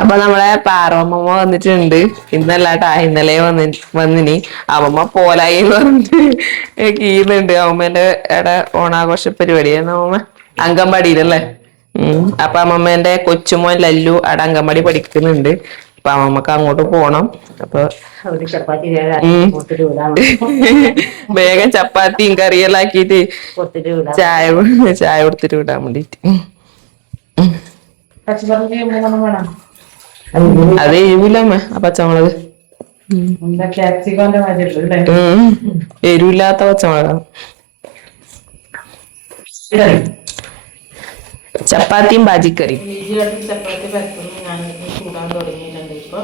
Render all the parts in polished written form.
അപ്പൊ നമ്മളെ പാറമ്മ വന്നിട്ടുണ്ട്. ഇന്നല്ലാട്ടാ ഇന്നലെ വന്നിനി. അമ്മമ്മ പോലായി എന്ന് പറഞ്ഞിട്ട് കീന്നുണ്ട്. അമ്മമ്മേന്റെ എടെ ഓണാഘോഷ പരിപാടിയായിരുന്നു. അമ്മമ്മ അങ്കൻവാടിയിലല്ലേ. അപ്പൊ അമ്മമ്മേന്റെ കൊച്ചുമോൻ ലല്ലു അവിടെ അങ്കൻവാടി പഠിക്കുന്നുണ്ട്. അപ്പൊ അമ്മമ്മക്ക് അങ്ങോട്ട് പോണം. അപ്പൊ വേഗം ചപ്പാത്തിയും കറിയെല്ലാം ആക്കിട്ട് ചായ കൊടുത്തിട്ട് വിടാൻ വേണ്ടിട്ട്. അത് എരിവില്ലമ്മ ആ പച്ചമുളക്. എരിവില്ലാത്ത പച്ചമുളകാണ്. ചപ്പാത്തിയും ബാജിക്കറിയും. ചപ്പാത്തി പരത്തുന്നു. ഞാൻ ചൂടാൻ തുടങ്ങിയിട്ടുണ്ട് ഇപ്പൊ.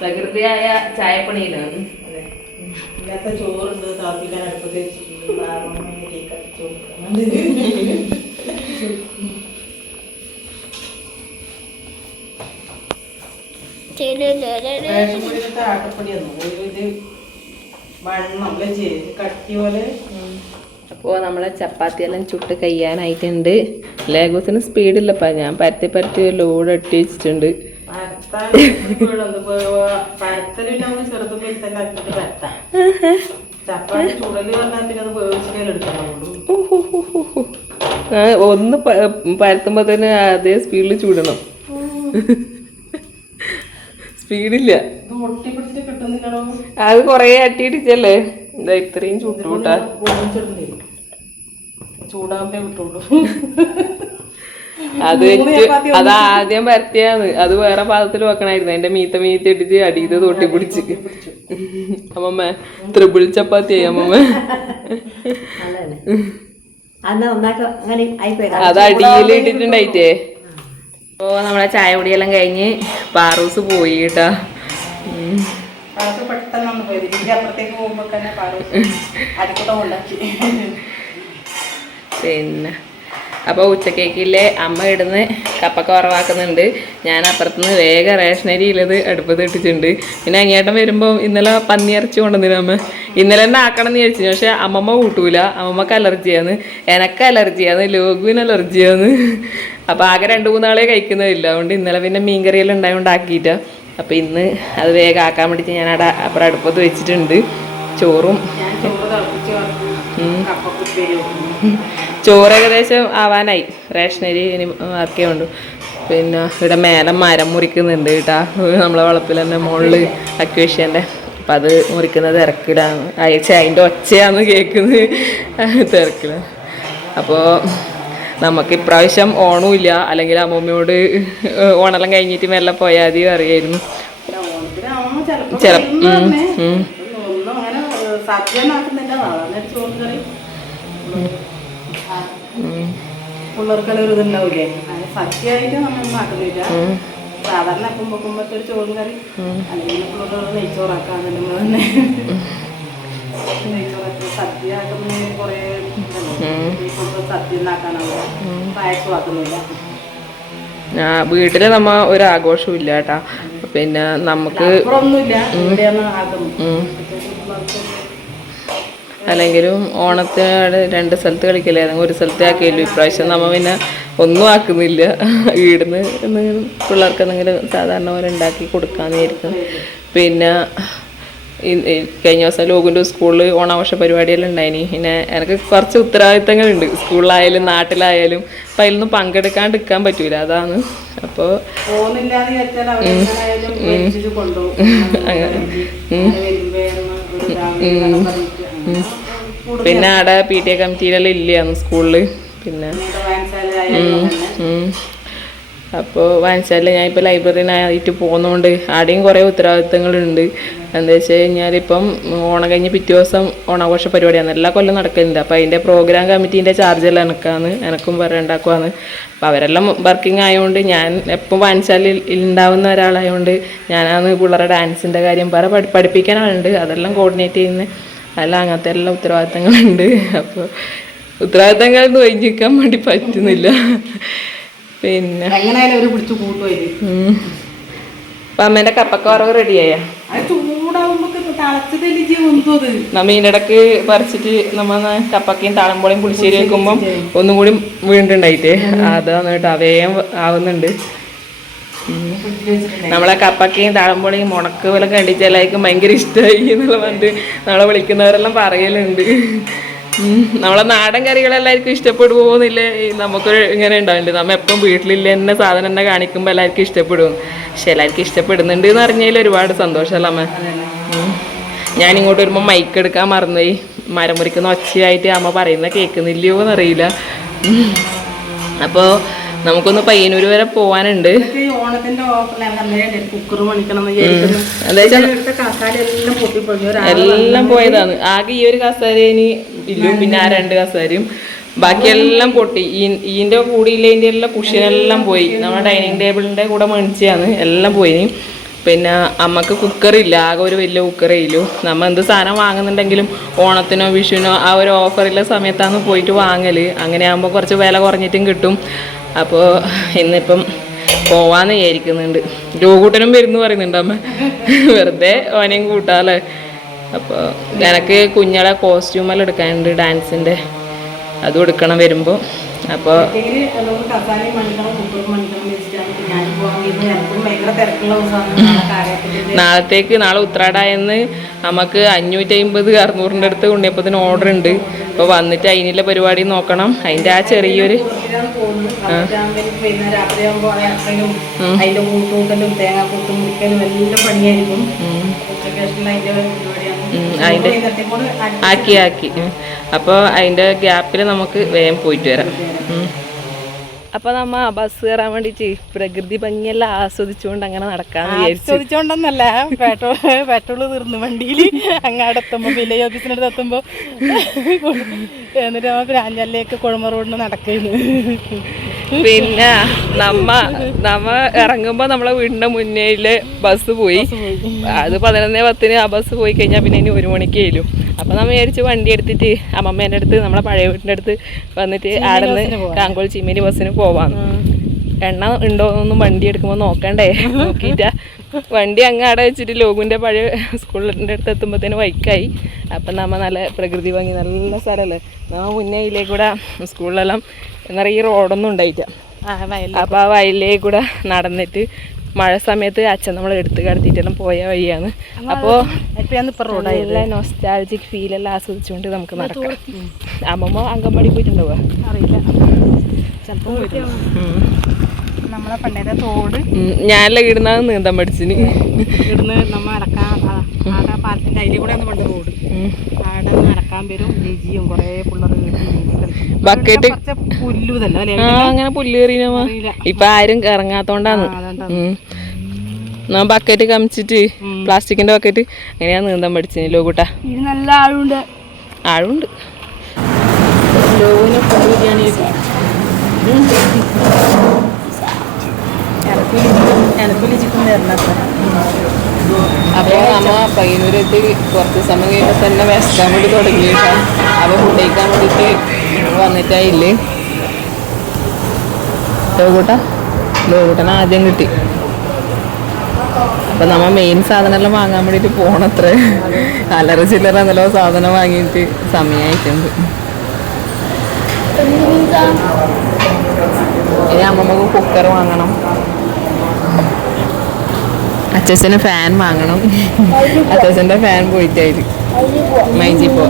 പ്രകൃതിയായ ചായപ്പണിയിലാണ്. ഇല്ലാത്ത ചോറുണ്ട് താപ്പിക്കാൻ അടുപ്പത്ത് വെച്ചിട്ടുണ്ട്. അപ്പോ നമ്മളെ ചപ്പാത്തിയെല്ലാം ചുട്ട് കഴിയാനായിട്ടുണ്ട്. ലേഗോസിന് സ്പീഡില്ലപ്പാ. ഞാൻ പരത്തി ലോഡ് ഇട്ടി വെച്ചിട്ടുണ്ട്. ഒന്ന് പരത്തുമ്പോ തന്നെ അതേ സ്പീഡിൽ ചൂടണം. സ്പീഡില്ല. അത് കൊറേ അട്ടിയിട്ടിച്ചല്ലേ. എന്താ ഇത്രയും ചുട്ടുകൂട്ടാ. ചൂടാകുമ്പേ വിട്ടുള്ളൂ. അത് ആദ്യം പരത്തിയാന്ന്. അത് വേറെ പാത്രത്തിൽ വെക്കണായിരുന്നു. അതിന്റെ മീത്ത ഇട്ടിച്ച് അടിയത് തൊട്ടി പിടിച്ച്. അമ്മമ്മ ത്രിപിൾ ചപ്പാത്തിയായി അമ്മമ്മ. അത് അടിയിൽ ഇട്ടിട്ടുണ്ടായിട്ടേ. അപ്പോ നമ്മളെ ചായ കുടിയെല്ലാം കഴിഞ്ഞ് പാറൂസ് പോയി കേട്ടാ. പിന്നെ അപ്പൊ ഉച്ചക്കേക്കില്ലേ അമ്മ ഇടുന്ന് കപ്പക്ക കുറവാക്കുന്നുണ്ട്. ഞാൻ അപ്പുറത്തുനിന്ന് വേഗം റേഷനരി ഉള്ളത് അടുപ്പത്ത് ഇട്ടിട്ടുണ്ട്. പിന്നെ അങ്ങേട്ടം വരുമ്പോൾ ഇന്നലെ പന്നിയിറച്ചി കൊണ്ടുവന്നില്ല അമ്മ. ഇന്നലെ തന്നെ ആക്കണം എന്ന് വിചാരിച്ചു. പക്ഷെ അമ്മമ്മ കൂട്ടൂല. അമ്മമ്മക്ക് അലർജിയാന്ന്, എനക്ക് അലർജിയാന്ന്, ലോകുവിന് അലർജിയാന്ന്. അപ്പൊ ആകെ 2-3 നാളെ കഴിക്കുന്നതില്ല. അതുകൊണ്ട് ഇന്നലെ പിന്നെ മീൻകറിയെല്ലാം ഉണ്ടായതുകൊണ്ട് ആക്കിയിട്ടാ. അപ്പൊ ഇന്ന് അത് വേഗം ആക്കാൻ വേണ്ടിയിട്ട് ഞാൻ അവിടെ അപ്പുറം അടുപ്പത്ത് വെച്ചിട്ടുണ്ട്. ചോറും ചോറ് ഏകദേശം ആവാനായി. റേഷനരി ഇനി ആക്കിയേ ഉള്ളൂ. പിന്നെ ഇവിടെ മേലെ മരം മുറിക്കുന്നുണ്ട് കേട്ടാ. നമ്മളെ വളപ്പിൽ തന്നെ മുകളിൽ അക്വേഷ്യൻ്റെ. അപ്പം അത് മുറിക്കുന്നത് തിരക്കിലാണ്. അതിൻ്റെ ഒച്ചയാന്ന് കേൾക്കുന്നത് തിരക്കിലാണ്. അപ്പോൾ നമുക്ക് ഇപ്രാവശ്യം ഓണമില്ല. അല്ലെങ്കിൽ അമ്മൂമ്മയോട് ഓണമെല്ലാം കഴിഞ്ഞിട്ട് മെല്ലെ പോയാൽ മതി അറിയായിരുന്നു. പിള്ളേർക്കെല്ലാം ഒരു ഇതുണ്ടാവില്ലേ. സദ്യയായിട്ട് നമ്മളൊന്നും ആക്കുന്നില്ല. സാധാരണ കുമ്പത്തെ ഒരു ചോറും കറി അല്ലെങ്കിൽ പിള്ളേർ നെയ്ച്ചോറാക്കാതെ നമ്മൾ തന്നെ നെയ്ച്ചോറാക്കി സദ്യ ആക്കുന്നതിന് കുറേ സദ്യ ഉണ്ടാക്കാനാവില്ല. പായസം ആക്കുന്നില്ല. വീട്ടില് നമ്മ ഒരു ആഘോഷവും ഇല്ല കേട്ടാ. പിന്നെ നമുക്ക് അല്ലെങ്കിലും ഓണത്തിന് 2 സ്ഥലത്ത് കളിക്കില്ല. ഒരു സ്ഥലത്ത് ആക്കിയല്ലോ. ഇപ്രാവശ്യം നമ്മ പിന്നെ ഒന്നും ആക്കുന്നില്ല. വീടിന്ന് എന്തെങ്കിലും പിള്ളേർക്ക് എന്തെങ്കിലും സാധാരണ പോലെ ഉണ്ടാക്കി കൊടുക്കാമെന്ന് വിചാരിക്കും. പിന്നെ കഴിഞ്ഞ ദിവസം ലോകിൻ്റെ സ്കൂളിൽ ഓണാഘോഷ പരിപാടിയെല്ലാം ഉണ്ടായിനി. പിന്നെ എനിക്ക് കുറച്ച് ഉത്തരവാദിത്തങ്ങളുണ്ട് സ്കൂളിലായാലും നാട്ടിലായാലും. അപ്പം അതിലൊന്നും പങ്കെടുക്കാണ്ടിരിക്കാൻ പറ്റൂല. അതാണ്. അപ്പോൾ പിന്നെ അവിടെ PTA കമ്മിറ്റിയിലെല്ലാം ഇല്ലയാന്ന് സ്കൂളിൽ. പിന്നെ അപ്പോൾ വായനശാല ഞാനിപ്പോൾ ലൈബ്രറിനായിട്ട് പോകുന്നതുകൊണ്ട് ആടെയും കുറേ ഉത്തരവാദിത്തങ്ങളുണ്ട്. എന്താ വെച്ച് കഴിഞ്ഞാൽ ഇപ്പം ഓണം കഴിഞ്ഞ് പിറ്റേ ദിവസം ഓണാഘോഷ പരിപാടിയാണ്. എല്ലാ കൊല്ലം നടക്കുന്നുണ്ട്. അപ്പോൾ അതിൻ്റെ പ്രോഗ്രാം കമ്മിറ്റീൻ്റെ ചാർജെല്ലാം എനക്കും ഉണ്ടാക്കുവാന്ന്. അപ്പോൾ അവരെല്ലാം വർക്കിംഗ് ആയതുകൊണ്ട് ഞാൻ എപ്പം വായനശാലയിൽ ഉണ്ടാവുന്ന ഒരാളായതുകൊണ്ട് ഞാനാണ് പിള്ളേരുടെ ഡാൻസിൻ്റെ കാര്യം പഠിപ്പിക്കാൻ ആളുണ്ട്. അതെല്ലാം കോർഡിനേറ്റ് ചെയ്യുന്നത്. അതെല്ലാം അങ്ങനത്തെ എല്ലാം ഉത്തരവാദിത്തങ്ങളുണ്ട്. അപ്പോൾ ഉത്തരവാദിത്തങ്ങളൊന്നും ഒഴിഞ്ഞ് നിൽക്കാൻ വേണ്ടി പറ്റുന്നില്ല. പിന്നെ അപ്പം അമ്മേൻ്റെ കപ്പക്ക വറവ് റെഡിയായ ചൂടാവുമ്പോ നമ്മ ഇതിൻ്റെ ഇടക്ക് പറിച്ചിട്ട് നമ്മ കപ്പക്കയും താളമ്പോളയും പുളിശ്ശേരി വെക്കുമ്പം ഒന്നും കൂടി വീണ്ടുണ്ടായിട്ടേ അതാണ് കേട്ടോ വേഗം ആവുന്നുണ്ട്. നമ്മളെ കപ്പക്കയും താളമ്പോളയും മുണക്ക് പോലെ കണ്ടിട്ട് എല്ലാവർക്കും ഭയങ്കര ഇഷ്ടമായി എന്നുള്ള പറഞ്ഞിട്ട് നമ്മളെ വിളിക്കുന്നവരെല്ലാം പറയലുണ്ട്. നമ്മളെ നാടൻ കറികളെല്ലാവർക്കും ഇഷ്ടപ്പെടുമോന്നില്ലേ നമുക്കൊരു ഇങ്ങനെ ഉണ്ടാവുന്നുണ്ട്. നമ്മ എപ്പം വീട്ടിലില്ല എന്നെ സാധനം തന്നെ കാണിക്കുമ്പോൾ എല്ലാവർക്കും ഇഷ്ടപ്പെടും. പക്ഷെ എല്ലാവർക്കും ഇഷ്ടപ്പെടുന്നുണ്ട് എന്ന് അറിഞ്ഞതിൽ ഒരുപാട് സന്തോഷമല്ല അമ്മ. ഞാനിങ്ങോട്ട് വരുമ്പോൾ മൈക്ക് എടുക്കാൻ മറന്നുപോയി. മരം മുറിക്കുന്ന ഒച്ചയായിട്ട് അമ്മ പറയുന്നത് കേൾക്കുന്നില്ലയോ എന്നറിയില്ല. അപ്പോൾ നമുക്കൊന്ന് പയ്യന്നൂർ വരെ പോവാനുണ്ട്. എല്ലാം പോയതാണ്. ആകെ ഈ ഒരു കസേരേന് ഇല്ലു, പിന്നെ ആ 2 കസേരയും ബാക്കിയെല്ലാം പൊട്ടി. ഈൻ്റെ കൂടിയില്ലേ എല്ലാം കുഷ്യനെല്ലാം പോയി. നമ്മുടെ ഡൈനിങ് ടേബിളിൻ്റെ കൂടെ മേടിച്ചാണ് എല്ലാം പോയി. പിന്നെ അമ്മക്ക് കുക്കറില്ല, ആകെ ഒരു വലിയ കുക്കറേ ഇല്ലു. നമ്മൾ എന്ത് സാധനം വാങ്ങുന്നുണ്ടെങ്കിലും ഓണത്തിനോ വിഷുവിനോ ആ ഒരു ഓഫറുള്ള സമയത്താണ് പോയിട്ട് വാങ്ങൽ. അങ്ങനെ ആകുമ്പോൾ കുറച്ച് വില കുറഞ്ഞിട്ടും കിട്ടും. അപ്പോൾ ഇന്നിപ്പം പോവാന്ന് വിചാരിക്കുന്നുണ്ട്. ജോകൂട്ടനും വരുന്നു പറയുന്നുണ്ട് അമ്മ, വെറുതെ ഓനെയും കൂട്ടാല്ലേ. അപ്പോൾ എനിക്ക് കുഞ്ഞളെ കോസ്റ്റ്യൂമെല്ലാം എടുക്കാനുണ്ട് ഡാൻസിൻ്റെ, അതും എടുക്കണം വരുമ്പോൾ. അപ്പോൾ നാളെ ഉത്രാടായെന്ന് നമുക്ക് 550 600 അടുത്ത് ഉണ്ണിയപ്പത്തിന് ഓർഡർ ഉണ്ട്. അപ്പോൾ വന്നിട്ട് അതിനുള്ള പരിപാടി നോക്കണം. അതിൻ്റെ ആ ചെറിയൊരു അതിൻ്റെ ആക്കി അപ്പോൾ അതിൻ്റെ ഗ്യാപ്പിൽ നമുക്ക് വേഗം പോയിട്ട് വരാം. അപ്പോൾ നമ്മ ബസ് കയറാൻ വേണ്ടിയിട്ട് പ്രകൃതി ഭംഗിയെല്ലാം ആസ്വദിച്ചുകൊണ്ട് അങ്ങനെ നടക്കാന്ന് വിചാരിച്ചു. ആസ്വദിച്ചോണ്ടെന്നല്ല, പെട്രോൾ തീർന്നു വണ്ടിയിൽ. അങ്ങാടെ എത്തുമ്പോൾ വില്ലേജ് ഓഫീസിനടുത്ത് എത്തുമ്പോൾ എന്നിട്ട് നമ്മ പ്രാഞ്ചലിലേക്ക് കൊഴുമ റോഡിന് നടക്കുന്നു. പിന്നെ നമ്മ ഇറങ്ങുമ്പോൾ നമ്മളെ വീടിൻ്റെ മുന്നേല് ബസ് പോയി. അത് 11:10 ആ ബസ് പോയി കഴിഞ്ഞാൽ പിന്നെ ഇനി 1 മണിക്ക് ആയാലും. അപ്പം നമ്മൾ വിചാരിച്ച് വണ്ടി എടുത്തിട്ട് അമ്മമ്മേൻ്റെ അടുത്ത് നമ്മളെ പഴയ വീട്ടിൻ്റെ അടുത്ത് വന്നിട്ട് ആടെ നിന്ന് കാങ്കോൾ ചീമേനി ബസ്സിന് പോവാന്ന്. എണ്ണ ഉണ്ടോന്നൊന്നും വണ്ടി എടുക്കുമ്പോൾ നോക്കണ്ടേ, നോക്കിയിട്ടാ വണ്ടി അങ്ങ് അവിടെ വെച്ചിട്ട് ലോകുവിൻ്റെ പഴയ സ്കൂളിൻ്റെ അടുത്ത് എത്തുമ്പോഴത്തേന് വൈക്കായി. അപ്പം നമ്മൾ നല്ല പ്രകൃതി ഭംഗി നല്ല സ്ഥലമല്ലേ. നമ്മൾ മുന്നേ ഇതിലേക്ക് കൂടെ സ്കൂളിലെല്ലാം എന്നാൽ ഈ റോഡൊന്നും ഉണ്ടായിട്ട. അപ്പോൾ ആ വയലിലേക്ക് കൂടെ നടന്നിട്ട് മഴ സമയത്ത് അച്ഛൻ നമ്മൾ എടുത്ത് കടത്തിയിട്ടെല്ലാം പോയ വഴിയാണ്. അപ്പോൾ നല്ല നൊസ്റ്റാൾജിക് ഫീലെല്ലാം ആസ്വദിച്ചുകൊണ്ട് നമുക്ക് നടക്കാം. അമ്മമ്മ അങ്കൻവാടി പോയിട്ടുണ്ടാവുക അറിയില്ല, ചിലപ്പോൾ നമ്മളെ പണ്ടേത്തെ തോട് ഞാനെല്ലാം ഇടുന്നത് നീന്താൻ പഠിച്ചിന്. ഇവിടുന്ന് നമ്മ നടക്കാൻ ആടെ പാലത്തിൻ്റെ അതിലേ കൂടെ ഒന്ന് പണ്ട് റോഡ് ആടെ നടക്കാൻ വരും. ലിജിയും കുറേ പിള്ളേർ ബക്കറ്റ് പുല്ലുതല്ലോ അല്ലേ, അങ്ങനെ പുല്ല് കയറിനമ്മ. ഇപ്പൊ ആരും ഇറങ്ങാത്തോണ്ടാണ്. ബക്കറ്റ് കമിച്ചിട്ട് പ്ലാസ്റ്റിക്കിന്റെ ബക്കറ്റ് അങ്ങനെയാ നീന്താൻ പഠിച്ചിന് ലോകൂട്ടാ. ഇത് നല്ല ആഴുണ്ട്. ആഴുണ്ട്. ലോകിന് ബിരിയാണി അപ്പോൾ നമ്മ പയ്യന്നൂരെത്തി കുറച്ച് സമയം കഴിയുമ്പോൾ തന്നെ വിശക്കാൻ വേണ്ടി തുടങ്ങിയിട്ടാണ്. അപ്പോൾ ഫുഡ് കഴിക്കാൻ വേണ്ടിയിട്ട് വന്നിട്ടായില്ലേ. ലോകൂട്ടനെ ആദ്യം കിട്ടി. അപ്പം നമ്മൾ മെയിൻ സാധനമെല്ലാം വാങ്ങാൻ വേണ്ടിയിട്ട് പോകണത്ര. അല്ലറ ചില്ലറ എന്തെല്ലോ സാധനം വാങ്ങിയിട്ട് സമയമായിട്ടുണ്ട്. ഇനി അമ്മമ്മക്ക് കുക്കർ വാങ്ങണം, അച്ഛന് ഫാൻ വാങ്ങണം. അച്ഛൻ്റെ ഫാൻ പോയിട്ടായി മൈജി പോ.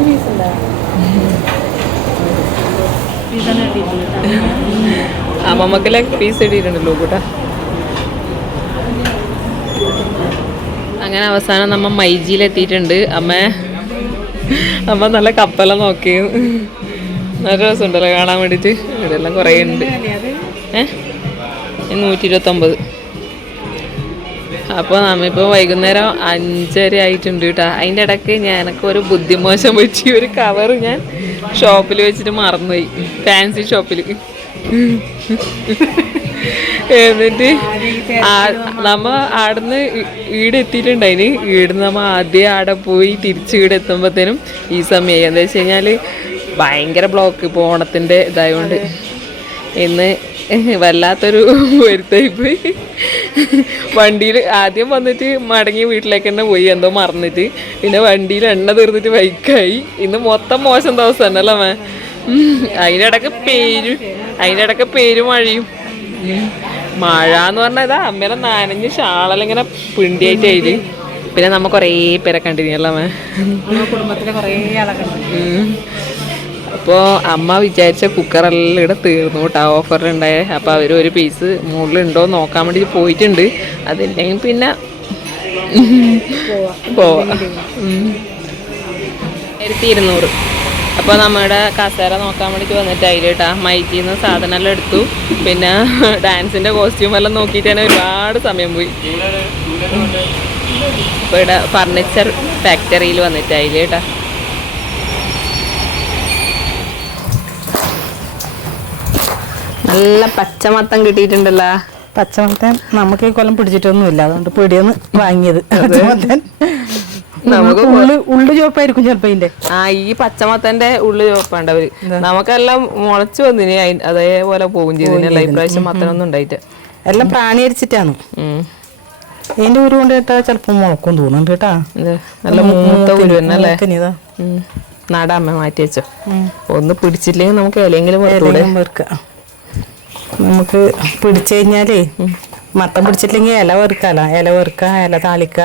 അമ്മമ്മക്ക് ലെഗ് പീസ് ഇട്ടിട്ടുണ്ടല്ലോ കൂട്ടാ. അങ്ങനെ അവസാനം നമ്മ മൈജിയിലെത്തിയിട്ടുണ്ട്. അമ്മ നല്ല കപ്പെല്ലാം നോക്കി. നല്ല രസമുണ്ടല്ലോ കാണാൻ വേണ്ടിയിട്ട്. ഇവിടെല്ലാം കുറേ ഉണ്ട്. 129. അപ്പോൾ നമ്മിപ്പോൾ വൈകുന്നേരം 5:30 ആയിട്ടുണ്ട് കേട്ടോ. അതിൻ്റെ ഇടയ്ക്ക് ഞാനൊക്കെ ഒരു ബുദ്ധിമോശം വെച്ച് ഒരു കവർ ഞാൻ ഷോപ്പിൽ വെച്ചിട്ട് മറന്നുപോയി, ഫാൻസി ഷോപ്പിൽ. എന്നിട്ട് നമ്മ ആടുന്ന് ഈടെ എത്തിയിട്ടുണ്ടായിന്. ഈടുന്ന് നമ്മ ആദ്യം ആടെ പോയി തിരിച്ച് ഈടെ എത്തുമ്പോഴത്തേനും ഈ സമയമായി. എന്താ വെച്ച് കഴിഞ്ഞാൽ ഭയങ്കര ബ്ലോക്ക് ഇപ്പോൾ ഓണത്തിൻ്റെ ഇതായതുകൊണ്ട്. ഇന്ന് വല്ലാത്തൊരു വരുത്തായി പോയി. വണ്ടിയിൽ ആദ്യം വന്നിട്ട് മടങ്ങി വീട്ടിലേക്ക് തന്നെ പോയി, എന്തോ മറന്നിട്ട്. പിന്നെ വണ്ടിയിൽ എണ്ണ തീർന്നിട്ട് ബൈക്കായി. ഇന്ന് മൊത്തം മോശം ദിവസം തന്നെ അല്ലേ മേ. അതിനിടക്ക് പേരും മഴയും. മഴ എന്ന് പറഞ്ഞാൽ ഇതാ അമ്മേനെ നനഞ്ഞ് ഷാളെല്ലാം ഇങ്ങനെ പിണ്ടിയായിട്ട് അതില്. പിന്നെ നമ്മ കുറേ പേരെ കണ്ടിരുന്നല്ലേ മേ. കുടുംബത്തിലെ കുറേ ആളൊക്കെ അപ്പോൾ അമ്മ വിചാരിച്ച കുക്കറെല്ലാം ഇവിടെ തീർന്നു കേട്ടോ, ഓഫറിലുണ്ടായേ. അപ്പോൾ അവർ ഒരു പീസ് മുകളിലുണ്ടോ നോക്കാൻ വേണ്ടി പോയിട്ടുണ്ട്. അതില്ലെങ്കിൽ പിന്നെ പോവാം. 1200. അപ്പോൾ നമ്മുടെ കസേര നോക്കാൻ വേണ്ടിയിട്ട് വന്നിട്ട് അതിൽ കേട്ടാ മൈക്കിൽ നിന്ന് സാധനമെല്ലാം എടുത്തു. പിന്നെ ഡാൻസിൻ്റെ കോസ്റ്റ്യൂമെല്ലാം നോക്കിയിട്ട് തന്നെ ഒരുപാട് സമയം പോയി. അപ്പോൾ ഇവിടെ ഫർണിച്ചർ ഫാക്ടറിയിൽ വന്നിട്ട് അതിൽ കേട്ടാ. നല്ല പച്ചമത്തം കിട്ടിയിട്ടുണ്ടല്ലോ. പച്ചമത്തൻ നമുക്ക് ഈ കൊല്ലം പിടിച്ചിട്ടൊന്നുമില്ല, അതുകൊണ്ട് പിടിയെന്ന് വാങ്ങിയത്. നമുക്ക് ഉള്ളു ചോപ്പായിരിക്കും ചിലപ്പോ ഇതിന്റെ. ഈ പച്ചമത്തന്റെ ഉള്ളു ചോപ്പുണ്ടവര്. നമുക്കെല്ലാം മുളച്ചു വന്നിന് അതേപോലെ പോകും ചെയ്തില്ല. ഇപ്രാവശ്യം മത്തനൊന്നും ഉണ്ടായിട്ട് എല്ലാം പ്രാണി അരിച്ചിട്ടാണ്. ഇതിന്റെ ഉരു കൊണ്ട് കേട്ടാ ചിലപ്പോ മുളക്കും തോന്നുന്നുണ്ട് കേട്ടാ. നല്ല മൂത്ത ഉരു തന്നെ അല്ലേ. നടാമ്മ മാറ്റി വെച്ചോ. ഒന്ന് പിടിച്ചില്ലെങ്കിൽ നമുക്ക് ഇലയെങ്കിലും വെറുക്കാം. നമുക്ക് പിടിച്ചു കഴിഞ്ഞാലേ മത്തം പിടിച്ചിട്ടില്ലെങ്കിൽ ഇല വെറുക്കാല, ഇല വെറുക്കുക, ഇല താളിക്ക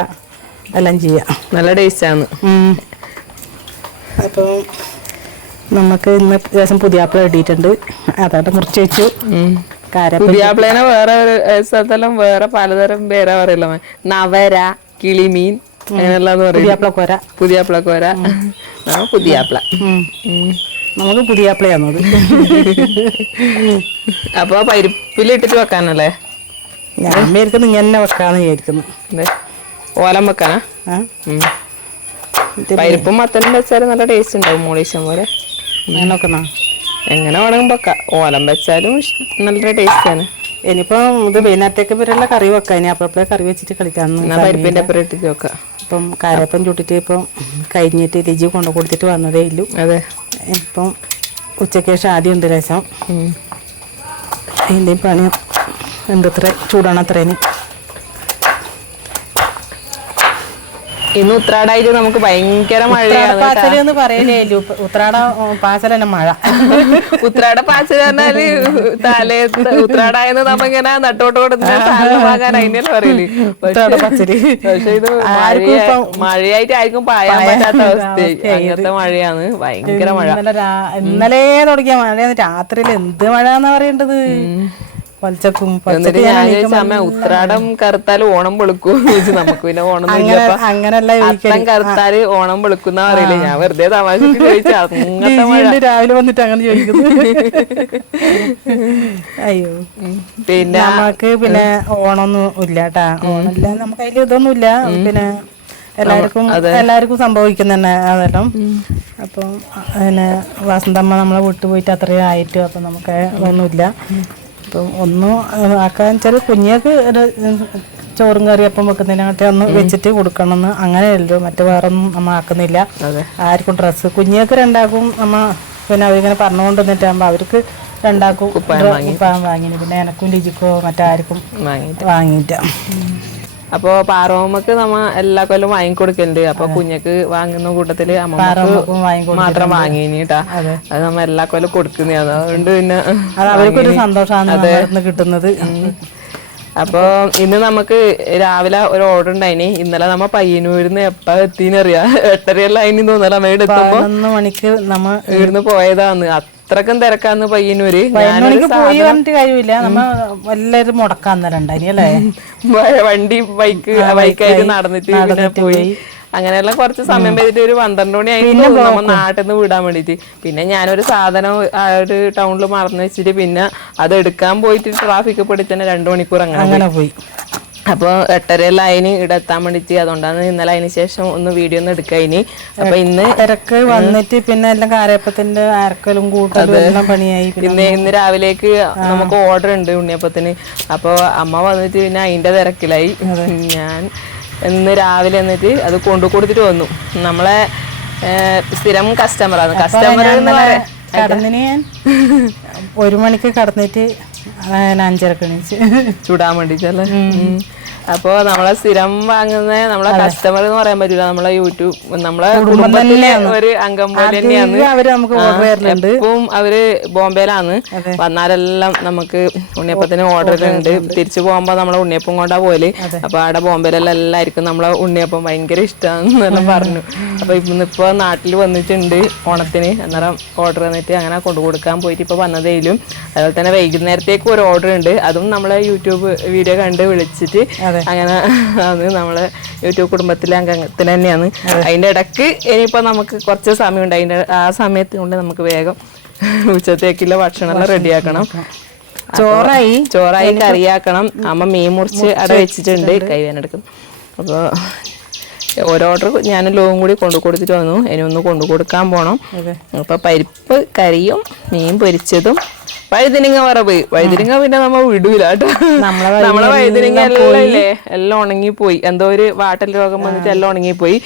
എല്ലാം ചെയ്യാം. നല്ല ടേസ്റ്റാണ്. അപ്പം നമുക്ക് ഇന്ന് ദിവസം പുതിയാപ്പിള ഇട്ടിട്ടുണ്ട്, അതായിട്ട് മുറിച്ച് വെച്ചു. പുതിയാപ്പിളേനെ വേറെ സ്ഥലത്തെല്ലാം വേറെ പലതരം പേരാ പറയല്ലോ. നവര, കിളിമീൻ അങ്ങനെയുള്ളതെന്ന് പറയും. പുതിയാപ്പിളക്കോര, പുതിയാപ്പിള. നമുക്ക് പുതിയാപ്പിളയാണത്. അപ്പൊ പരിപ്പിലിട്ടിട്ട് വെക്കാനല്ലേ? ഞാൻ അമ്മയിരിക്കുന്നു ഇങ്ങനെ വെക്കാന്ന് വിചാരിക്കുന്നു. ഓലം വെക്കാനാ? പരിപ്പും മത്തനും വെച്ചാൽ നല്ല ടേസ്റ്റ് ഉണ്ടാവും. മോളീശം പോലെ എങ്ങനെ വേണമെങ്കിൽ വെക്കാം. ഓലം വെച്ചാലും നല്ല ടേസ്റ്റാണ്. ഇനിയിപ്പം ഇത് വൈകുന്നേരത്തേക്ക് വരെയുള്ള കറി വെക്കാം. ഇനി അപ്പഴേ കറി വെച്ചിട്ട് കളിക്കാന്ന്. പരിപ്പിന്റെ അപ്പുറം ഇട്ടിട്ട് വെക്കാം. ഇപ്പം കാരപ്പം ചുട്ടിട്ട് ഇപ്പം കഴിഞ്ഞിട്ട് രുചി കൊണ്ടു കൊടുത്തിട്ട് വന്നതേ ഇല്ലു. അതെ, ഇപ്പം ഉച്ചയ്ക്ക് ശേഷം ആദ്യം ഉണ്ട് രസം. അതിൻ്റെ പണി എന്തത്ര ചൂടാണ് അത്രേന്. ഇന്ന് ഉത്രാടായിട്ട് നമുക്ക് ഭയങ്കര മഴയാണ്. പറയലേ ഉത്രാട പാച്ചൽ തന്നെ മഴ. ഉത്രാട പാച്ചൽ പറഞ്ഞാല് തലേ ഉത്രാടായെന്ന് നമ്മ ഇങ്ങനെ നട്ടോട്ട് വാങ്ങാൻ അതിനെല്ലാം പറയല്. പക്ഷെ ഇത് മഴയായിട്ട് ആയിരിക്കും പായാൻ പറ്റാത്ത അവസ്ഥ. അങ്ങനത്തെ മഴയാണ്, ഭയങ്കര മഴ. ഇന്നലെ തുടങ്ങിയ മഴ, രാത്രിയിൽ എന്ത് മഴ എന്നാ പറയേണ്ടത്. അമ്മ ഉത്രാടം കറുത്താല് ഓണം വെളുക്കും നമുക്ക്. പിന്നെ ഓണം അത്തം കറുത്താല് ഓണം വെളുക്കുന്ന അറിയില്ല. ഞാൻ വെറുതെ തമാശക്ക് ചോദിച്ചു. അങ്ങനത്തെ മഴ രാവിലെ വന്നിട്ട് അങ്ങനെ ചോദിക്കുന്നു. അയ്യോ, പിന്നെ നമുക്ക് പിന്നെ ഓണൊന്നും ഇല്ല കേട്ടാ. ഓണമില്ല, നമുക്ക് അതിൽ ഇതൊന്നും ഇല്ല. പിന്നെ എല്ലാവർക്കും സംഭവിക്കുന്ന തന്നെ അതെല്ലാം. അപ്പം പിന്നെ വസന്തമ്മ നമ്മളെ വിട്ടു പോയിട്ട് അത്രയും ആയിട്ട് അപ്പം നമുക്ക് ഒന്നുമില്ല. അപ്പം ഒന്നും ആക്കാൻ വെച്ചാൽ കുഞ്ഞിയൊക്കെ ചോറും കറിയപ്പം വെക്കുന്നതിനകത്ത് ഒന്ന് വെച്ചിട്ട് കൊടുക്കണമെന്ന് അങ്ങനെയല്ലോ. മറ്റു വേറെ ഒന്നും നമ്മൾ ആക്കുന്നില്ല. ആർക്കും ഡ്രസ്സ് കുഞ്ഞിയൊക്കെ രണ്ടാക്കും നമ്മ പിന്നെ അവരിങ്ങനെ പറഞ്ഞുകൊണ്ട് വന്നിട്ടാകുമ്പോൾ അവർക്ക് രണ്ടാക്കും കുപ്പായം വാങ്ങിന്. പിന്നെ എനക്കും രുചിക്കോ മറ്റാർക്കും വാങ്ങിയിട്ട. അപ്പൊ പാറോമ്മക്ക് നമ്മ എല്ലാ കൊല്ലം വാങ്ങിക്കൊടുക്കലുണ്ട്. അപ്പൊ കുഞ്ഞക്ക് വാങ്ങുന്ന കൂട്ടത്തില് അമ്മ മാത്രം വാങ്ങിട്ടാ. അത് നമ്മ എല്ലാ കൊല്ലം കൊടുക്കുന്ന. അതുകൊണ്ട് പിന്നെ അവർക്കൊരു സന്തോഷമാണ് കിട്ടുന്നത്. അപ്പൊ ഇന്ന് നമുക്ക് രാവിലെ ഒരു ഓർഡർ ഉണ്ടായിന്. ഇന്നലെ നമ്മ പയ്യന്നൂരിന്ന് എപ്പ എത്തിന്നറിയാ. 8:30 ആയിന് തോന്നല. അമ്മയുടെ എത്തുമ്പോ 11 മണിക്ക് നമ്മ ഇവിടുന്ന് പോയതാന്ന്. അത്രക്കും തിരക്കാന്ന് പയ്യന്നൂര്. പോയി പറഞ്ഞിട്ട് കാര്യമില്ല, നമ്മ എല്ലാരും മുടക്കാന്നേരണ്ടായി അല്ലേ. വണ്ടി ബൈക്കായിട്ട് നടന്നിട്ട് പോയി. അങ്ങനെയെല്ലാം കുറച്ച് സമയം കഴിഞ്ഞിട്ട് ഒരു 12 മണി ആയിരുന്നു നമ്മ നാട്ടിൽ നിന്ന് വിടാൻ വേണ്ടിട്ട്. പിന്നെ ഞാനൊരു സാധനം ഒരു ടൗണിൽ മറന്നു വെച്ചിട്ട് പിന്നെ അത് എടുക്കാൻ പോയിട്ട് ട്രാഫിക് പിടിച്ച് തന്നെ 2 മണിക്കൂർ അങ്ങനെ പോയി. അപ്പോൾ 8:30 ആയിന് ഇവിടെ എത്താൻ വേണ്ടിട്ട്. അതുകൊണ്ടാണ് ഇന്നലെ അതിന് ശേഷം ഒന്ന് വീഡിയോ ഒന്നും എടുക്കായിന്. അപ്പൊ ഇന്ന് തിരക്ക് വന്നിട്ട് പിന്നെ എല്ലാം കാരപ്പത്തിന്റെ അരക്കലും കൂട്ടലും എല്ലാം പണിയായി. ഇന്ന് രാവിലേക്ക് നമുക്ക് ഓർഡർ ഉണ്ട് ഉണ്ണിയപ്പത്തിന്. അപ്പോൾ അമ്മ വന്നിട്ട് പിന്നെ അതിന്റെ തിരക്കിലായി. ഞാൻ ഇന്ന് രാവിലെ എന്നിട്ട് അത് കൊണ്ടു കൊടുത്തിട്ട് വന്നു. നമ്മളെ സ്ഥിരം കസ്റ്റമറാണ്. കസ്റ്റമർ കടന്നിന് ഞാൻ 1 മണിക്ക് കടന്നിട്ട് 5:30 എണീച്ച് ചൂടാൻ വേണ്ടിട്ടല്ലേ. അപ്പൊ നമ്മളെ സ്ഥിരം വാങ്ങുന്ന നമ്മളെ കസ്റ്റമർ എന്ന് പറയാൻ പറ്റില്ല, നമ്മളെ യൂട്യൂബ് നമ്മളെ കുടുംബത്തിലെ ഒരു അംഗം പോലെ തന്നെയാണ്. എപ്പം അവര് ബോംബെയിലാണ്, വന്നാലെല്ലാം നമുക്ക് ഉണ്ണിയപ്പത്തിന് ഓർഡർ ഉണ്ട്. തിരിച്ചു പോകുമ്പോ നമ്മളെ ഉണ്ണിയപ്പം കൊണ്ടാ പോല്. അപ്പൊ അവിടെ ബോംബെയിലെല്ലാം എല്ലാവർക്കും നമ്മളെ ഉണ്ണിയപ്പം ഭയങ്കര ഇഷ്ടമാണെന്നെല്ലാം പറഞ്ഞു. അപ്പൊ ഇന്നിപ്പോ നാട്ടിൽ വന്നിട്ടുണ്ട് ഓണത്തിന്, അന്നേരം ഓർഡർ വന്നിട്ട് അങ്ങനെ കൊണ്ടു കൊടുക്കാൻ പോയിട്ട് ഇപ്പൊ വന്നതേലും. അതുപോലെ തന്നെ വൈകുന്നേരത്തേക്ക് ഒരു ഓർഡർ ഉണ്ട്, അതും നമ്മളെ യൂട്യൂബ് വീഡിയോ കണ്ട് വിളിച്ചിട്ട് അങ്ങനെ അത് നമ്മളെ യൂട്യൂബ് കുടുംബത്തിലെ അംഗത്തിൽ തന്നെയാണ്. അതിന്റെ ഇടക്ക് ഇനിയിപ്പോ നമുക്ക് കുറച്ച് സമയമുണ്ട്, അതിന്റെ ആ സമയത്ത് കൊണ്ട് നമുക്ക് വേഗം ഉച്ചത്തേക്കുള്ള ഭക്ഷണം റെഡിയാക്കണം. ചോറായി കറിയാക്കണം. അമ്മ മീൻ മുറിച്ച് അട വെച്ചിട്ടുണ്ട്, കൈവേനെടുക്കും. അപ്പോൾ ഓരോ ഓർഡർ ഞാൻ ലോവും കൂടി കൊണ്ടു കൊടുത്തിട്ട് വന്നു, ഇനി ഒന്ന് കൊണ്ടു കൊടുക്കാൻ പോണം. അപ്പൊ പരിപ്പ് കറിയും മീൻ പൊരിച്ചതും വഴുതിനിങ്ങ വഴുതിനിങ്ങ പിന്നെ നമ്മ വിടൂല കേട്ടോ. നമ്മളെ വഴുതിനിങ്ങ എല്ലാം ഉണങ്ങിപ്പോയി, എന്തോ ഒരു വാട്ടൽ രോഗം വന്നിട്ട് എല്ലാം ഉണങ്ങിപ്പോയി.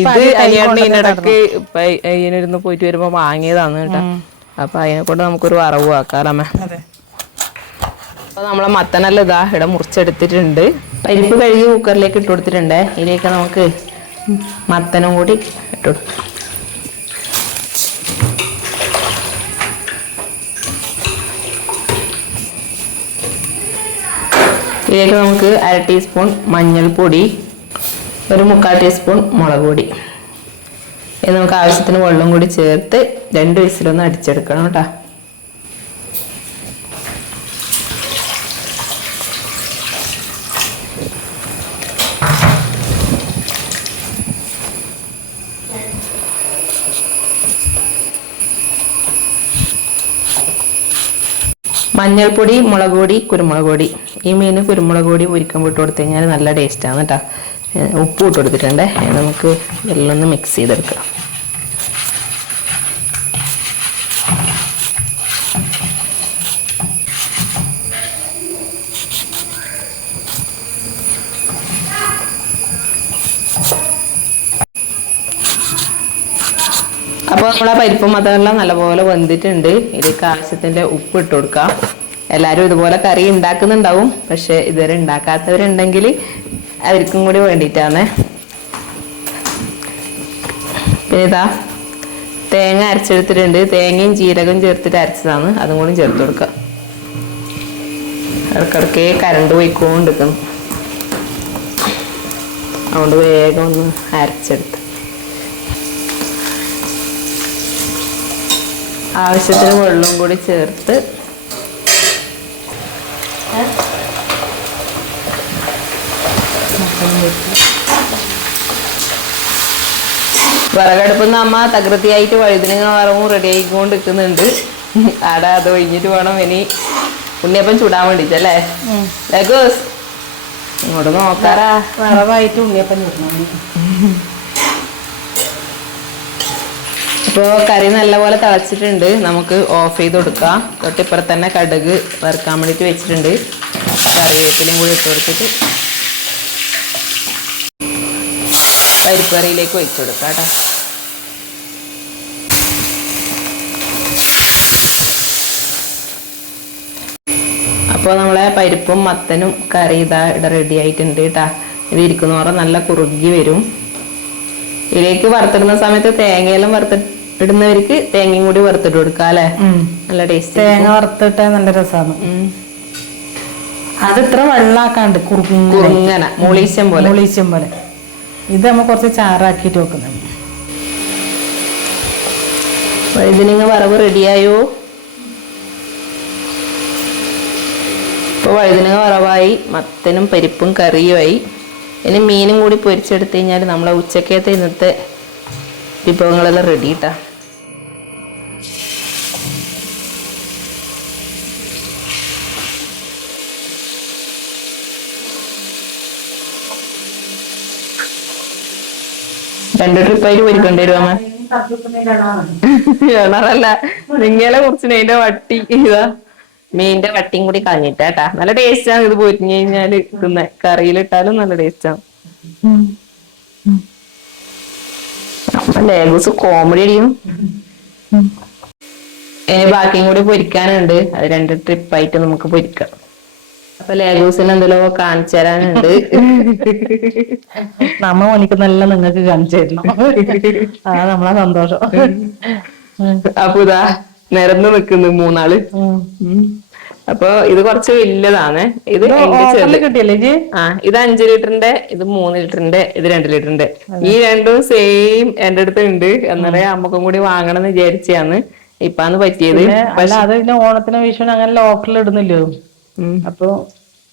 ഇത് അനിയണ്ണ ഇതിനിടക്ക് ഇതിനിരുന്ന് പോയിട്ട് വരുമ്പോ വാങ്ങിയതാണ് കേട്ടോ. അപ്പൊ അതിനെ കൊണ്ട് നമുക്കൊരു വറവ് ആക്കാറമ്മ. അപ്പൊ നമ്മളെ മത്തനെല്ലാം ഇതാ ഇവിടെ മുറിച്ചെടുത്തിട്ടുണ്ട്. പരിപ്പ് കഴുകി കുക്കറിലേക്ക് ഇട്ട് കൊടുത്തിട്ടുണ്ട്. ഇതിലേക്ക് നമുക്ക് മത്തനും കൂടി ഇട്ട് കൊടുക്കാം. ഇതിലേക്ക് നമുക്ക് 1/2 ടീസ്പൂൺ മഞ്ഞൾപ്പൊടി, ഒരു 1/4 ടീസ്പൂൺ മുളക് പൊടി, ഇത് നമുക്ക് ആവശ്യത്തിന് വെള്ളം കൂടി ചേർത്ത് 2 വിസിലൊന്ന് അടിച്ചെടുക്കണം കേട്ടോ. മഞ്ഞൾപ്പൊടി, മുളക് പൊടി, കുരുമുളക് പൊടി. ഈ മീന് കുരുമുളക് പൊടി പൊരിക്കാൻ വിട്ട് കൊടുത്തു കഴിഞ്ഞാൽ നല്ല ടേസ്റ്റാണ് കേട്ടോ. ഉപ്പ് ഇട്ട് കൊടുത്തിട്ടുണ്ട്, നമുക്ക് എല്ലാം ഒന്ന് മിക്സ് ചെയ്തെടുക്കാം. അപ്പോൾ നമ്മളെ പരിപ്പും അതെല്ലാം നല്ലപോലെ വെന്തിട്ടുണ്ട്. ഇതിലേക്ക് ആവശ്യത്തിൻ്റെ ഉപ്പ് ഇട്ട് കൊടുക്കാം. എല്ലാവരും ഇതുപോലെ കറി ഉണ്ടാക്കുന്നുണ്ടാവും, പക്ഷെ ഇതുവരെ ഉണ്ടാക്കാത്തവരുണ്ടെങ്കിൽ അവർക്കും കൂടി വേണ്ടിയിട്ടാണ്. പിന്നെ ഇതാ തേങ്ങ അരച്ചെടുത്തിട്ടുണ്ട്, തേങ്ങയും ജീരകവും ചേർത്തിട്ട് അരച്ചതാണ്, അതും കൂടി ചേർത്ത് കൊടുക്കാം. ഇടയ്ക്കിടയ്ക്ക് കരണ്ട് പോയിക്കൊണ്ടിരിക്കുന്നു, അതുകൊണ്ട് വേഗം ഒന്ന് അരച്ചെടുത്ത് ആവശ്യത്തിന് വെള്ളവും കൂടി ചേർത്ത് വിറകടുപ്പിൽ നിന്ന് അമ്മ തകൃതിയായിട്ട് വഴുതിനങ്ങ വറവും റെഡി ആയിക്കൊണ്ട് നിൽക്കുന്നുണ്ട്. ആടെ അത് ഒഴിഞ്ഞിട്ട് വേണം ഇനി ഉണ്ണിയപ്പം ചൂടാൻ വേണ്ടിട്ടല്ലേ. ലഗോസ് ഇങ്ങോട്ട് നോക്കാറാ, വറവായിട്ട് ഉണ്ണിയപ്പം ചൂടണം. ഇപ്പോൾ കറി നല്ലപോലെ തിളച്ചിട്ടുണ്ട്, നമുക്ക് ഓഫ് ചെയ്ത് കൊടുക്കാം. തൊട്ടിപ്പുറത്ത് തന്നെ കടുക് വറുക്കാൻ വേണ്ടിയിട്ട് വെച്ചിട്ടുണ്ട്. കറിവേപ്പിലയും കൂടി ഇട്ട് കൊടുത്തിട്ട് പരിപ്പ് കറിയിലേക്ക് ഒഴിച്ചു കൊടുക്കാം കേട്ടോ. അപ്പോൾ നമ്മളെ പരിപ്പും മത്തനും കറി ഇതാ ഇവിടെ റെഡി ആയിട്ടുണ്ട് കേട്ടോ. ഇത് ഇരിക്കുന്നവരെ നല്ല കുറുകി വരും. ഇതിലേക്ക് വറുത്തിടുന്ന സമയത്ത് തേങ്ങയെല്ലാം ഇടുന്നവർക്ക് തേങ്ങയും കൂടി വറുത്തിട്ട് കൊടുക്കാം അല്ലെ, നല്ല ടേസ്റ്റ്. തേങ്ങ വറുത്തിട്ട് നല്ല രസമാണ്. അത് ഇത്ര വെള്ളാക്കാണ്ട് കുറുങ്ങനെ മുളീശ്യം പോലെ. ഇത് നമ്മൾ കുറച്ച് ചാറാക്കിട്ട് വെക്കുന്നുണ്ട്. വഴുതിനങ്ങ വറവ് റെഡിയായോ? ഇപ്പോൾ വഴുതിനങ്ങ വറവായി, മത്തനും പരിപ്പും കറിയുമായി. ഇനി മീനും കൂടി പൊരിച്ചെടുത്ത് കഴിഞ്ഞാൽ നമ്മളെ ഉച്ചക്കത്തെ ഇന്നത്തെ വിഭവങ്ങളെല്ലാം റെഡി കേട്ടാ. രണ്ട് ട്രിപ്പായിട്ട് പൊരിക്കേണ്ടി വരും അമ്മ. കിണറല്ല, നിങ്ങളെ കുറിച്ച് അതിന്റെ വട്ടി ഇതാ മീനിന്റെ വട്ടിയും കൂടി കളഞ്ഞിട്ടാ. നല്ല ടേസ്റ്റാണ് ഇത് പൊരിഞ്ഞു കഴിഞ്ഞാല് തിന്ന, കറിയിലിട്ടാലും നല്ല ടേസ്റ്റാണ്. ലേഗൂസ് കോമഡി അടിക്കും. ബാക്കിയും കൂടി പൊരിക്കാനുണ്ട്. അത് 2 ട്രിപ്പായിട്ട് നമുക്ക് പൊരിക്കാം. അപ്പൊ ലേഗൂസിന് എന്തെല്ലോ കാണിച്ചു തരാനുണ്ട്. നമ്മ മണിക്കുന്നെല്ലാം നിങ്ങൾക്ക് കാണിച്ചു തരണം. നമ്മളെ സന്തോഷം. അപ്പൊ ഇതാ നിരന്ന് നിക്കുന്നു 3 ആള്. അപ്പൊ ഇത് കുറച്ച് വലുതാണ്. ഇത് എന്റെ ചെറുത് കിട്ടിയല്ലേ? ഇത് 5 ലിറ്ററിന്റെ, ഇത് 3 ലിറ്ററിന്റെ, ഇത് 2 ലിറ്ററിന്റെ. ഈ രണ്ടും സെയിം എന്റെ അടുത്ത് ഉണ്ട്. എന്നറിയാം നമുക്കും കൂടി വാങ്ങണം എന്ന് വിചാരിച്ചാന്ന് ഇപ്പാന്ന് പറ്റിയത്. അല്ല അത് പിന്നെ ഓണത്തിന് വിഷുവിന് അങ്ങനെ ഓഫറിൽ ഇടുന്നില്ലോ. അപ്പൊ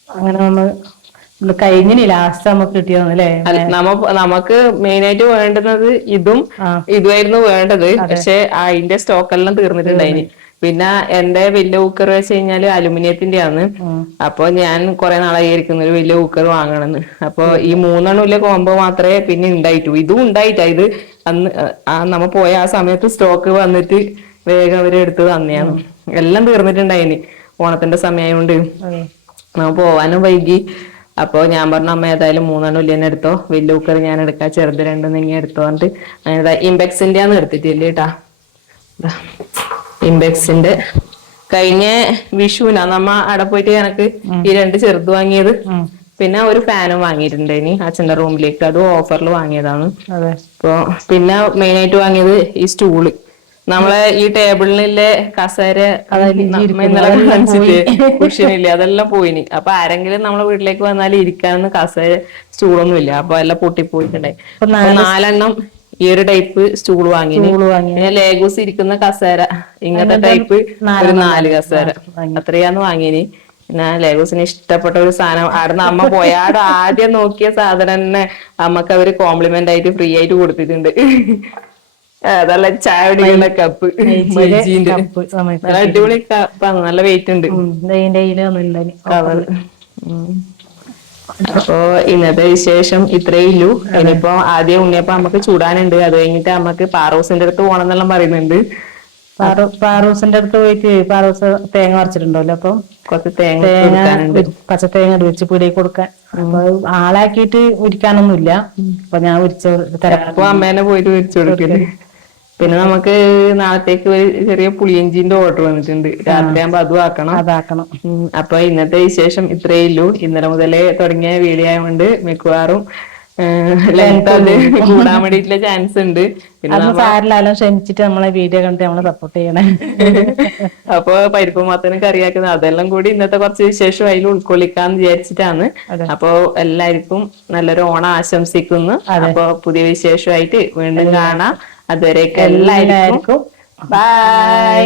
അങ്ങനെ കഴിഞ്ഞിനി ലാസ്റ്റ് നമുക്ക് കിട്ടിയതല്ലേ. നമുക്ക് മെയിൻ ആയിട്ട് വേണ്ടുന്നത് ഇതുമായിരുന്നു വേണ്ടത്. പക്ഷെ അതിന്റെ സ്റ്റോക്ക് എല്ലാം തീർന്നിട്ടുണ്ടായിന്. പിന്നെ എന്റെ വലിയ കുക്കർ വെച്ച് കഴിഞ്ഞാല് അലുമിനിയത്തിന്റെ ആണ്. അപ്പൊ ഞാൻ കുറെ നാളായി ഇരിക്കുന്ന ഒരു വലിയ കുക്കർ വാങ്ങണമെന്ന്. അപ്പൊ ഈ 3 എണ്ണമില്ല കോമ്പോ മാത്രമേ പിന്നെ ഉണ്ടായിട്ടു. ഇതും ഉണ്ടായിട്ടാ. ഇത് അന്ന് നമ്മ പോയ ആ സമയത്ത് സ്റ്റോക്ക് വന്നിട്ട് വേഗം അവര് എടുത്ത് തന്നെയാണ്. എല്ലാം തീർന്നിട്ടുണ്ടായിന്. ഓണത്തിന്റെ സമയമായോണ്ട് നമ്മ പോവാനും വൈകി. അപ്പൊ ഞാൻ പറഞ്ഞു അമ്മ ഏതായാലും 3 എണ്ണം ഇല്ലെന്നെ എടുത്തോ, വലിയ കുക്കർ ഞാൻ എടുക്കാം, ചെറുത് 2 നീ എടുത്തോ പറഞ്ഞിട്ട് അങ്ങനെ ഇംപെക്സിന്റെ ആണ് എടുത്തിട്ടില്ലേ കേട്ടാ. ഇംപെക്സിന്റെ കഴിഞ്ഞ വിഷുവിനാ നമ്മ അവിടെ പോയിട്ട് എനക്ക് ഈ 2 ചെറുത് വാങ്ങിയത്. പിന്നെ ഒരു ഫാനും വാങ്ങിയിട്ടുണ്ടായിനി അച്ഛന്റെ റൂമിലേക്ക്. അതും ഓഫറിൽ വാങ്ങിയതാണ്. അപ്പൊ പിന്നെ മെയിൻ ആയിട്ട് വാങ്ങിയത് ഈ സ്റ്റൂള്. നമ്മളെ ഈ ടേബിളിലെ കസേര ഇന്നലെ കാണിച്ചില്ലേ, കുഷ്യനില്ലേ, അതെല്ലാം പോയിനി. അപ്പൊ ആരെങ്കിലും നമ്മളെ വീട്ടിലേക്ക് വന്നാൽ ഇരിക്കാനൊന്നും കസേര സ്റ്റൂളൊന്നും ഇല്ല. അപ്പൊ എല്ലാം പൊട്ടിപ്പോയിട്ടുണ്ടായി. 4 എണ്ണം ഈ ഒരു ടൈപ്പ് സ്റ്റൂൾ വാങ്ങിനി. പിന്നെ ലേഗൂസ് ഇരിക്കുന്ന കസേര ഇങ്ങനത്തെ ടൈപ്പ് ഒരു 4 കസേര അത്രയാന്ന് വാങ്ങിനി. പിന്നെ ലേഗൂസിന് ഇഷ്ടപ്പെട്ട ഒരു സാധനം ആടുന്ന് അമ്മ പോയാട് ആദ്യം നോക്കിയ സാധനം തന്നെ അമ്മക്ക് അവര് കോംപ്ലിമെന്റ് ആയിട്ട് ഫ്രീ ആയിട്ട് കൊടുത്തിട്ടുണ്ട്. അതല്ല ചായ കുടിക്കുന്ന കപ്പ്, മൈജീന്റെ നല്ല അടിപൊളി കപ്പാണ്. നല്ല വെയിറ്റ് ഉണ്ട് കവർ. അപ്പൊ ഇന്നത്തെ വിശേഷം ഇത്രയേ ഉള്ളൂ. ഇനിയിപ്പോ ആദ്യം ഉണ്ണിയപ്പം നമുക്ക് ചൂടാനുണ്ട്. അത് കഴിഞ്ഞിട്ട് നമുക്ക് പാറൂസിന്റെ അടുത്ത് പോകണം എന്നെല്ലാം പറയുന്നുണ്ട്. പാറൂസിന്റെ അടുത്ത് പോയിട്ട് പാറൂസ് തേങ്ങ വരച്ചിട്ടുണ്ടല്ലോ. അപ്പൊ കുറച്ച് തേങ്ങ പച്ച തേങ്ങ വെച്ച് പീടിയെ കൊടുക്കാൻ. അപ്പൊ ആളാക്കിയിട്ട് ഉരിക്കാനൊന്നുമില്ല. അപ്പൊ ഞാൻ അപ്പൊ അമ്മേനെ പോയിട്ട് ഉരിച്ചു കൊടുക്കല്. പിന്നെ നമുക്ക് നാളത്തേക്ക് ഒരു ചെറിയ പുളിയഞ്ചിന്റെ ഓർഡർ വന്നിട്ടുണ്ട്. രാത്രിയാകുമ്പോ അതും ആക്കണം. അപ്പൊ ഇന്നത്തെ വിശേഷം ഇത്രയേ ഉള്ളൂ. ഇന്നലെ മുതലേ തുടങ്ങിയ വീഡിയോ ആയതുകൊണ്ട് മിക്കവാറും ലെങ്ത് അത് കൂടാൻ വേണ്ടിയിട്ടുള്ള ചാൻസ് ഉണ്ട്. പിന്നെ ക്ഷമിച്ചിട്ട് നമ്മളെ വീഡിയോ കണ്ട് നമ്മളെ സപ്പോർട്ട് ചെയ്യണേ. അപ്പൊ പരിപ്പ് മാത്രം കറിയാക്കുന്നത് അതെല്ലാം കൂടി ഇന്നത്തെ കുറച്ച് വിശേഷം അതിൽ ഉൾക്കൊള്ളിക്കാന്ന് വിചാരിച്ചിട്ടാണ്. അപ്പൊ എല്ലാവർക്കും നല്ലൊരു ഓണം ആശംസിക്കുന്നു. അപ്പൊ പുതിയ വിശേഷമായിട്ട് വീണ്ടും കാണാം. അതുവരേക്ക് എല്ലാവർക്കും ബൈ.